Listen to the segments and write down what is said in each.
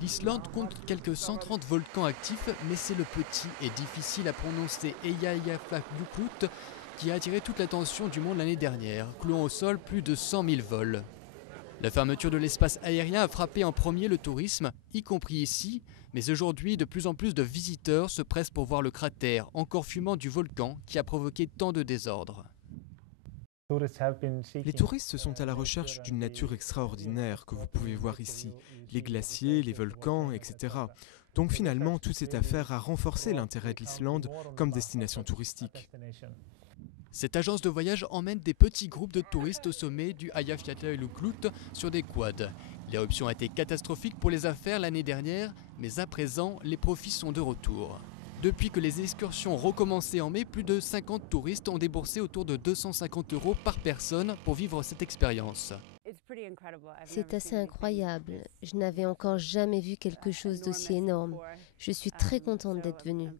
L'Islande compte quelques 130 volcans actifs, mais c'est le petit et difficile à prononcer Eyjafjallajökull qui a attiré toute l'attention du monde l'année dernière, clouant au sol plus de 100 000 vols. La fermeture de l'espace aérien a frappé en premier le tourisme, y compris ici, mais aujourd'hui de plus en plus de visiteurs se pressent pour voir le cratère encore fumant du volcan qui a provoqué tant de désordre. Les touristes sont à la recherche d'une nature extraordinaire que vous pouvez voir ici, les glaciers, les volcans, etc. Donc finalement, toute cette affaire a renforcé l'intérêt de l'Islande comme destination touristique. Cette agence de voyage emmène des petits groupes de touristes au sommet du Eyjafjallajökull sur des quads. L'éruption a été catastrophique pour les affaires l'année dernière, mais à présent, les profits sont de retour. Depuis que les excursions ont recommencé en mai, plus de 50 touristes ont déboursé autour de 250 € par personne pour vivre cette expérience. C'est assez incroyable. Je n'avais encore jamais vu quelque chose d'aussi énorme. Je suis très contente d'être venue.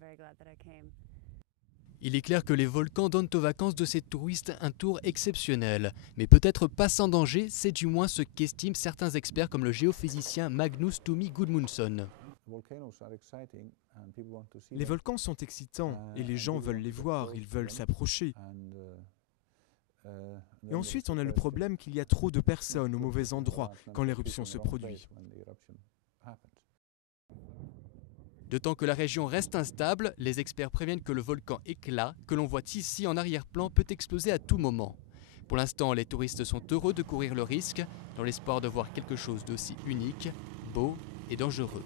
Il est clair que les volcans donnent aux vacances de ces touristes un tour exceptionnel. Mais peut-être pas sans danger, c'est du moins ce qu'estiment certains experts comme le géophysicien Magnus Tumi Gudmundsson. Les volcans sont excitants et les gens veulent les voir, ils veulent s'approcher. Et ensuite, on a le problème qu'il y a trop de personnes au mauvais endroit quand l'éruption se produit. D'autant que la région reste instable, les experts préviennent que le volcan éclat, que l'on voit ici en arrière-plan, peut exploser à tout moment. Pour l'instant, les touristes sont heureux de courir le risque, dans l'espoir de voir quelque chose d'aussi unique, beau et dangereux.